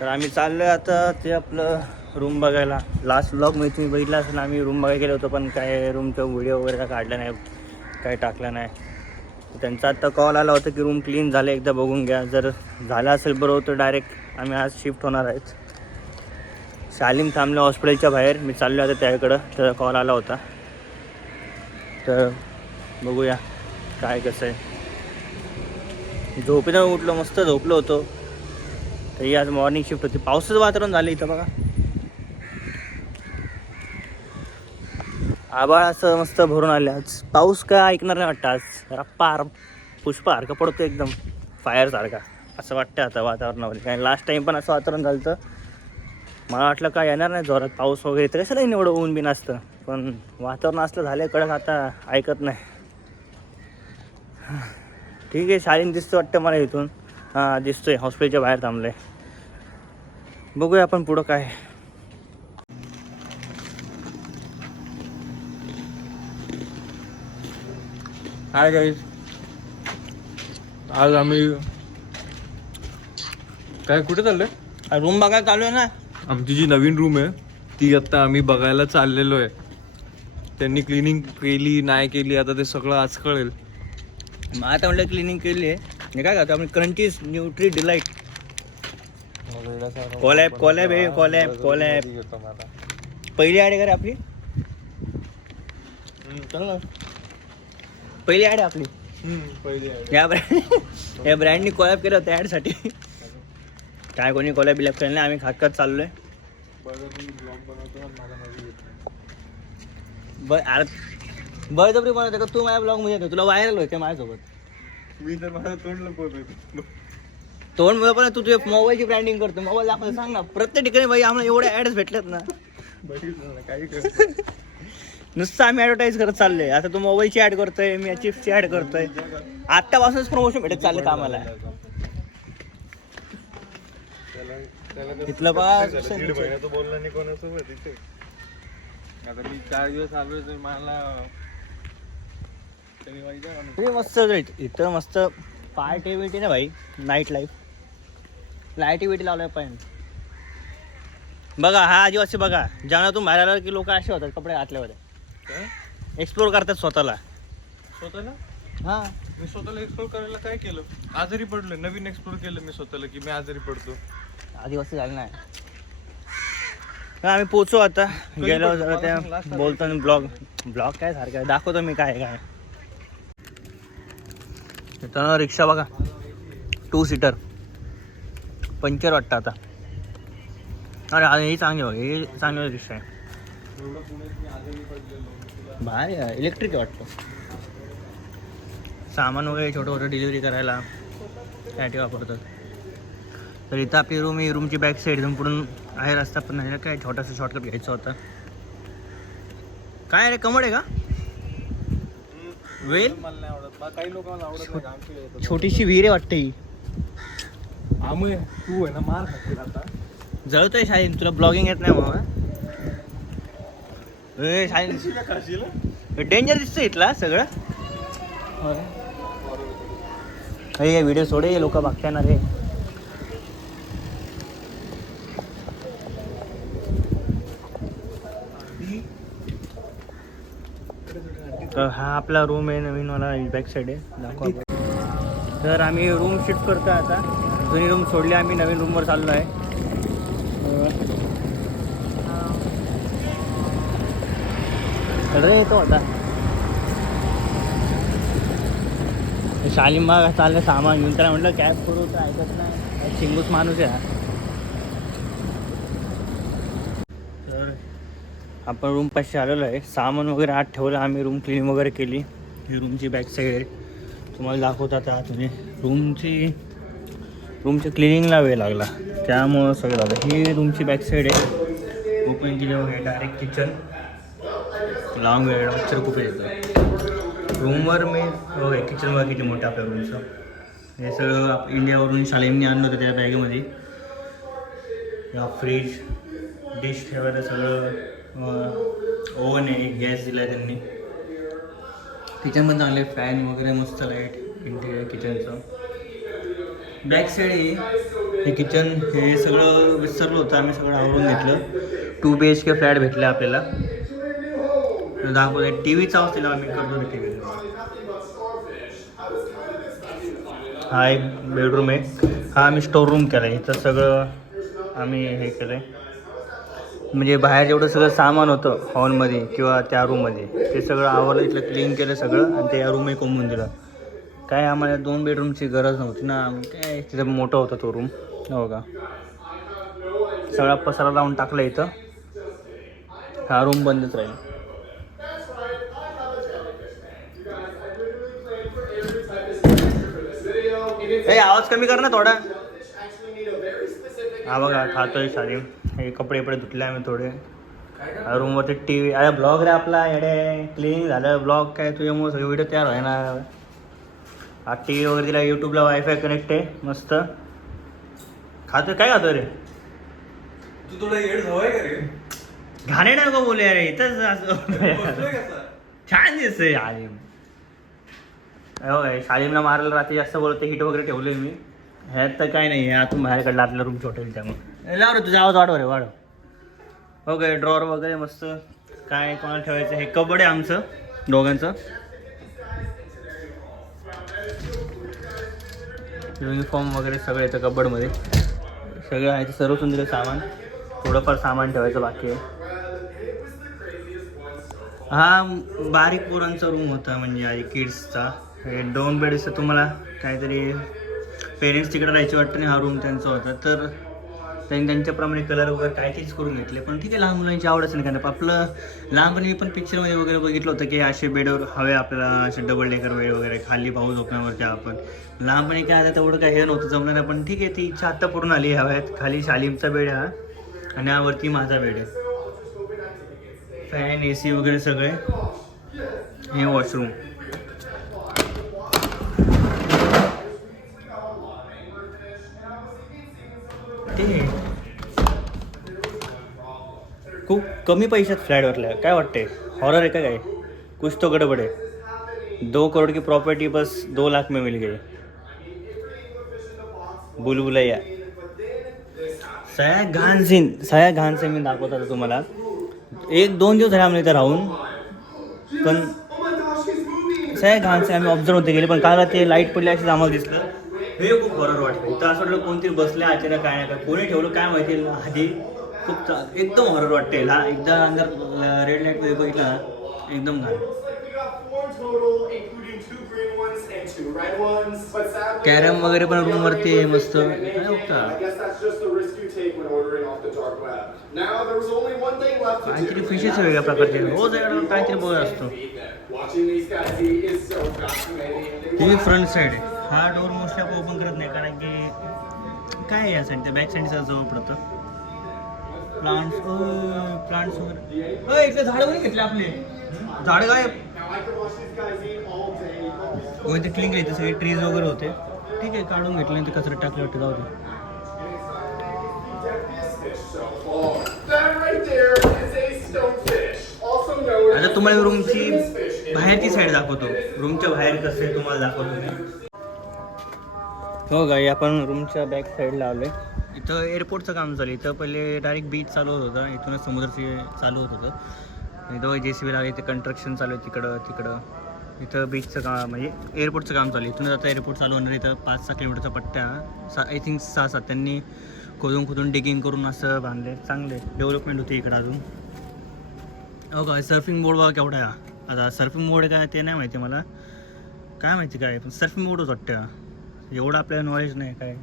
तर आम्ही चाललोय आता ते आपलं रूम बघायला. लास्ट व्लॉग मी तुम्ही बघितला असेल, आम्ही रूम बघायला गेलो होतो, पण काय रूमचा व्हिडिओ वगैरे काय काढला नाही, काय टाकला नाही. त्यांचा आत्ता कॉल आला होता की रूम क्लीन झालं, एकदा बघून घ्या. जर झालं असेल बरोबर तर डायरेक्ट आम्ही आज शिफ्ट होणार आहेत. शालीम थांबलं हॉस्पिटलच्या बाहेर, मी चाललो आता त्याकडं, त्याचा कॉल आला होता. तर बघूया काय कसं आहे. झोपेनं उठलो, मस्त झोपलो होतो. तरी आज मॉर्निंग शिफ्ट होती. पावसाचं वातावरण झालं इथं बघा. आभाळ असं मस्त भरून आले. आज पाऊस काय ऐकणार नाही वाटतं. आज रप्पा पुष्पासारखं पडतो, एकदम फायरसारखा असं वाटतं आता वातावरणामध्ये. काय लास्ट टाईम पण असं वातावरण झालं तर मला वाटलं काय येणार नाही जोरात पाऊस वगैरे, तर कसं नाही एवढं ऊन बिन असतं. पण वातावरण असलं झालं कडक, आता ऐकत नाही. ठीक आहे, शाळेत दिसतं वाटतं मला इथून. हां दिसतोय, हॉस्पिटलच्या बाहेर थांबलं आहे. बघूया आपण पुढं काय. हाय गाईज, आज आम्ही काय कुठे चाललोय? रूम बघायला चालू आहे ना. आमची जी नवीन रूम आहे ती आता आम्ही बघायला चाललेलो आहे. त्यांनी क्लिनिंग केली नाही केली आता ते सगळं आज कळेल. मग आता म्हटलं क्लिनिंग केली आहे. हे काय करतो आपण, क्रंचीज न्यूट्री डिलाईट कॉलॅब आहे. कॉलॅब पहिली ॲड आहे का रे आपली? चल ना, पहिली ॲड आहे आपली. या ब्रँडनी कॉलॅब केलं होतं ॲडसाठी. काय कोणी कॉलॅब बिलॅब केलं नाही, आम्ही खात चाललो आहे. बळजबरी बनवते का तू? माझ्या ब्लॉगमध्ये येतो, तुला व्हायरल होते माझ्यासोबत. मी तर माझं तोंड लपवतोय. तोंड पण तू तुझ्या मोबाईलची ब्रँडिंग करतो. मोबाईल आपण सांग ना, प्रत्येक ठिकाणी बाई आम्हाला एवढ्या ॲड्स भेटल्यात ना. काही नुसतं आम्ही ॲडव्हर्टाईज करत चाललोय. आता तू मोबाईलची ॲड करतोय, मी चिप्सची ॲड करतोय. आत्तापासूनच प्रमोशन भेटत चाललं आम्हाला. इथलं बोलला नाही कोणासोबत इथे. आता मी 4 दिवस आलो तर मला मस्त इथं, मस्त पार्टी बिटी ना भाई, नाईट लाईफ, लाईटी बिटी लावल्या पाहिजे. बघा हा आदिवासी बघा, जंगलातून बाहेर आला की लोक असे होतात कपडे घातल्यावर, एक्सप्लोर करतात स्वतःला. हा, मी स्वतःला एक्सप्लोर करायला काय केलं? आजारी पडलो. नवीन एक्सप्लोर केलं मी स्वतःला की मी आजारी पडतो. आदिवासी झालं नाही. आम्ही पोचू आता, गेलो त्या बोलतो ब्लॉग काय सारखं दाखवतो मी काय काय. तर रिक्षा बघा, 2 सीटर, पंक्चर वाटतं आता. अरे ही चांगली बघा, ही चांगली रिक्षा आहे. बाहेर इलेक्ट्रिक आहे वाटतं. सामान वगैरे छोटं डिलिव्हरी करायला त्यासाठी वापरतात. तर इथं आपली रूम आहे. रूमची बॅक साईड इथून पुढून आहे रस्ता, पण नाही काय छोटासा शॉर्टकट घ्यायचा होता. काय रे, कमड आहे का? वेल मला नाही आवडत, काही लोकांना आवडत नाही. छोटीशी विहीर आहे वाटतं ही. आम्ही तू आहे ना मार खातील आता. जळतोय शाहीन, तुला ब्लॉगिंग येत नाही मग? शाहीन डेंजर दिसतं इथला सगळं. हे व्हिडिओ सोडे, लोक बघताय ना रे. तर हा आपला रूम आहे नवीन, मला बॅक साईड आहे दाखवा. तर आम्ही रूम शिफ्ट करतो आता. जुनी रूम सोडली, आम्ही नवीन रूमवर चाललो आहे. रे येतो आता शालीम बाग चाललं सामान घेऊन. त्याला म्हटलं कॅब करू तर ऐकत नाही, चिंगूस माणूस आहे. तर आपण रूम पाशी आलेलो आहे. सामान वगैरे आत ठेवलं आम्ही. रूम क्लीन वगैरे केली. ही रूमची बॅक साईड आहे, तुम्हाला दाखवतात आतमध्ये. रूमच्या क्लिनिंगला वेळ लागला, त्यामुळं सगळं झालं. ही रूमची बॅक साईड आहे. ओपन केलं वगैरे डायरेक्ट किचन. लॉंग वेळ मच्छर खूप येतं रूमवर. मी किचन वगैरे किती मोठं आपल्या रूमचं. हे सगळं इंडियावरून शालेमने आणलं होतं त्या बॅगेमध्ये. फ्रीज, डिश ठेवायला सगळं, ओव्हन आहे, गॅस दिला आहे त्यांनी. किचन पण चांगले, फॅन वगैरे मस्त, लाईट इंटिरियर किचनचं बॅक साईड हे किचन हे सगळं विसरलं होतं, आम्ही सगळं आवरून घेतलं. 2 BHK फ्लॅट भेटला आपल्याला. दाखवते टी व्हीचा आवाज दिला आम्ही करतो टी व्ही. हा एक बेडरूम आहे, हा आम्ही स्टोर रूम केला आहे. इथं सगळं आम्ही हे केलं आहे, म्हणजे बाहेर जेवढं सगळं सामान होतं हॉलमध्ये किंवा त्या रूममध्ये ते सगळं आवरलं, इथलं क्लीन केलं सगळं आणि ते या रूमही कोंबून दिलं. काय आम्हाला 2 बेडरूमची गरज नव्हती ना, काय तिथं मोठा होता तो रूम. हो का, सगळा पसारा लावून टाकला इथं. हा रूम बंदच राहील. ए आवाज कमी कर ना थोडा. हा बघा खातोय शालीम. हे कपडे धुतले आम्ही थोडे. रूमवरती टी व्ही. अरे ब्लॉग रे आपला येडे क्लिनिंग झालं. ब्लॉग काय तुझ्यामुळे सगळे व्हिडिओ तयार आहे ना. हा टी व्ही वगैरे दिला, यूट्यूबला वायफाय कनेक्ट आहे मस्त. खातोय काय खातोय रे तू थोडा येड हवाय का रे? घाणे नाही का बोलूया रे इथंच छान दिसतंय शालीम. हो काय शालीमला मारायला रात्री जास्त बोलते, हिट वगैरे ठेवले मी. ह्यात तर काय नाही, आतून बाहेर काढलं आपल्या रूम छोटे त्यामुळे. लाव रे तुझा आवाज वाढव रे वाढव. हो काय ड्रॉवर वगैरे मस्त. काय कोणाला ठेवायचं, हे कबड आहे आमचं दोघांचं. युनिफॉर्म वगैरे सगळं येतं कबडमध्ये. सगळं आहे, सर्वचून दिलं सामान. थोडंफार सामान ठेवायचं बाकी आहे. हा बारीक पोरांचा रूम होता, म्हणजे आधी किड्सचा. हे 2 बेड्सचं तुम्हाला काहीतरी पेरेंट्स तिकडे राहायचे वाटतं नाही, हा रूम त्यांचा होता. तर त्यांनी त्यांच्याप्रमाणे कलर वगैरे काय तेच करून घेतले. पण ठीक आहे, लहान मुलांची आवड असेल कारण आपलं लहानपणी पण पिक्चरमध्ये वगैरे बघितलं होतं की असे बेडवर हवे आपल्याला, असे डबल डेकर बेड वगैरे, खाली भाऊ झोपण्यावरती. आपण लहानपणी काय आता तेवढं काय हे नव्हतं जमणार. पण ठीक आहे, ती इच्छा आत्ता पूर्ण आली. हव्यात खाली शालीमचा बेड हा आणि यावरती माझा बेड आहे. फॅन AC वगैरे सगळे. हे वॉशरूम. ते खूप कमी पैशात फ्लॅट वाटलं. काय वाटतंय, हॉरर आहे का काय? कुछ तो गडबड है. 2 करोड की प्रॉपर्टी बस 2 लाख में मिल गई. बुलबुलैया. सगळ्या घाण सीन मी दाखवत होता तुम्हाला. 1-2 दिवस झाले आम्ही इथं राहून, पण सगळ्या घाण सीन आम्ही ऑब्झर्व होते गेले. पण काल ते लाईट पडले असेच आम्हाला दिसलं. हे खूप हॉरर वाटलं. इथं असं वाटलं कोणतरी बसले अचानक, काय नाही काय कोणी ठेवलं काय माहिती आधी. खूप एकदम हॉरर वाटते. हा एकदा अंदर रेड लाईटमध्ये बघितलं ना, एकदम घाण. कॅरम वगैरे पण रूमवरती मस्त. काय होता काहीतरी फिशेस वेगळ्या प्रकारचे रोज काहीतरी बघत असतो. ही फ्रंट साईड आहे. हा डोर मोस्टली आपण ओपन करत नाही कारण की काय या साईड, त्या बॅक साईडचा जवळ पडतं. प्लांट्स वगैरे. इथले झाडं वगैरे घेतले आपले. झाडं काय इथे क्लिंग येते, सगळे ट्रीज वगैरे होते. ठीक आहे, काढून घेतले ते कचऱ्यात टाकले वाटतं. जाऊ दे. आता तुम्हाला रूमची बाहेरची साईड दाखवतो. रूमच्या बाहेर कसं आहे तुम्हाला दाखवतो मी. हो गाई, आपण रूमच्या बॅक साईडला आलो आहे. इथं एअरपोर्टचं काम चालू आहे. इथं पहिले डायरेक्ट बीच चालू होत होतं, इथूनच समुद्राचे चालू होत होतं. इथं JCB लागले, इथे कंस्ट्रक्शन चालू आहे तिकडं. इथं बीचचं काम म्हणजे एअरपोर्टचं काम चालू आहे. इथूनच आता एअरपोर्ट चालू होणार. इथं 5-6 किलोमीटरचा पट्ट्या, आय थिंक 6-7 त्यांनी खोदून डिगिंग करून असं बांधले. चांगले डेव्हलपमेंट होते इकडं अजून. हो का, सर्फिंग बोर्ड बघा केवढा आहे. आता सर्फिंग बोर्ड काय ते नाही माहिती मला, काय माहिती काय, पण सर्फिंग बोर्डच वाटतं. एवढं आपल्याला नॉलेज नाही काय.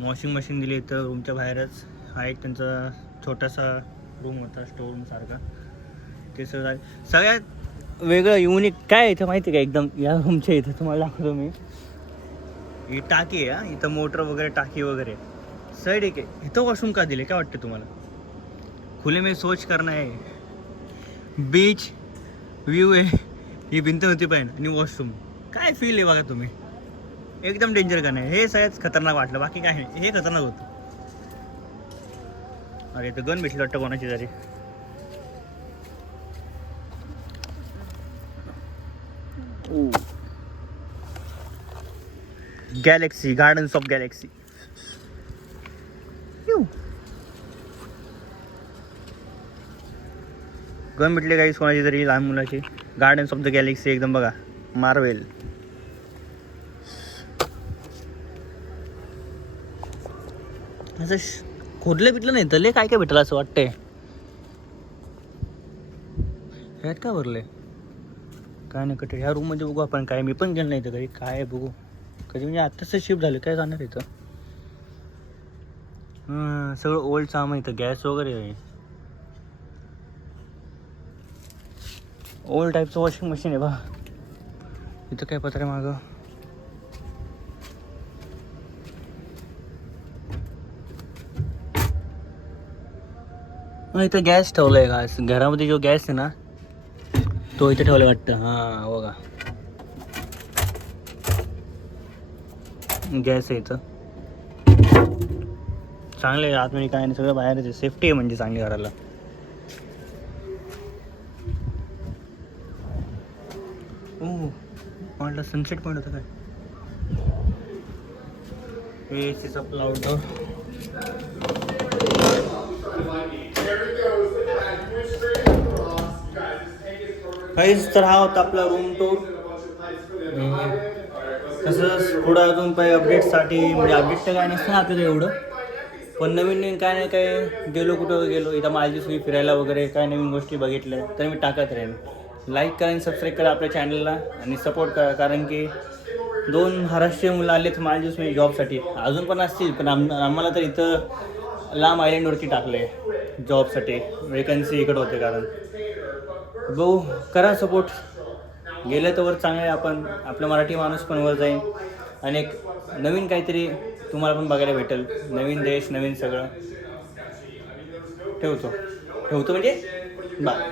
वॉशिंग मशीन दिली इथं रूमच्या बाहेरच. हा एक त्यांचा छोटासा रूम होता, स्टोर रूम सारखा. ते सगळ्यात वेगळं युनिक काय इथं माहिती का, एकदम या रूमच्या इथं तुम्हाला दाखवतो मी. ही टाकी आहे, इथं मोटर वगैरे टाकी वगैरे साईड एक आहे. इथं वॉशरूम का दिले काय वाटतं तुम्हाला? खुले में सोच करणं आहे. बीच व्ह्यू आहे, ही भिंत होती पाहिजे आणि वॉशरूम. काय फील आहे बघा तुम्ही. एकदम डेंजर का नाही, हे सगळ्यात खतरनाक वाटलं. बाकी काय नाही, हे खतरनाक होतं. अरे इथं गन भेटली वाटतं कोणाची तरी. Galaxy, gardens of Galaxy. Gun भेटले काही कोणाची तरी लहान मुलाची. गार्डन्स ऑफ द गॅलेक्सी एकदम बघा, मार्वेल. असं खोदलं बिटलं नाही तर काय काय भेटलं असं वाटतंय. ह्यात का भरले काय नाही कटे. ह्या रूममध्ये बघू आपण काय. मी पण गेलो नाही तर कधी काय बघू कधी. म्हणजे आत्ताच शिफ्ट झालं काय जाणार इथं. सगळं ओल्ड सामान इथं. गॅस वगैरे आहे. ओल्ड टाईपचं वॉशिंग मशीन आहे बा. इथं काय पत्र मागं. इथं गॅस ठेवलाय का. घरामध्ये जो गॅस आहे ना तो इथे ठेवला वाटतं. हां बघा गॅस आहे इथं. चांगलं आहे आतमध्ये काय नाही सगळं बाहेरच आहे. सेफ्टी आहे म्हणजे चांगली घराला. म्हटलं सनसेट पॉईंट होतं काय. एसीचा आपला आउटडोर. काहीच तर हा होता आपला रूम टूर. तसंच पुढं अजून काही अपडेटसाठी म्हणजे अपडेट तर काय नसतं आपल्याला एवढं. पण नवीन काय नाही काय गेलो कुठं गेलो इथं मालदीवशी फिरायला वगैरे काय नवीन गोष्टी बघितल्या तर मी टाकत राहीन. लाईक करा आणि सबस्क्राईब करा आपल्या चॅनलला आणि सपोर्ट करा. कारण की 2 महाराष्ट्रीय मुलं आलेत मालदीवमध्ये जॉबसाठी. अजून पण असतील पण आम्हाला तर इथं लांब आयलंडवरती टाकलं आहे जॉबसाठी. वेकन्सी इकडं होते कारण. बघू करा सपोर्ट. गेलं तर वर चांगलं आहे. आपण आपलं मराठी माणूस पण वर जाईल आणि एक नवीन काहीतरी तुम्हाला पण बघायला भेटेल. नवीन देश नवीन सगळं. ठेवतो म्हणजे बाय.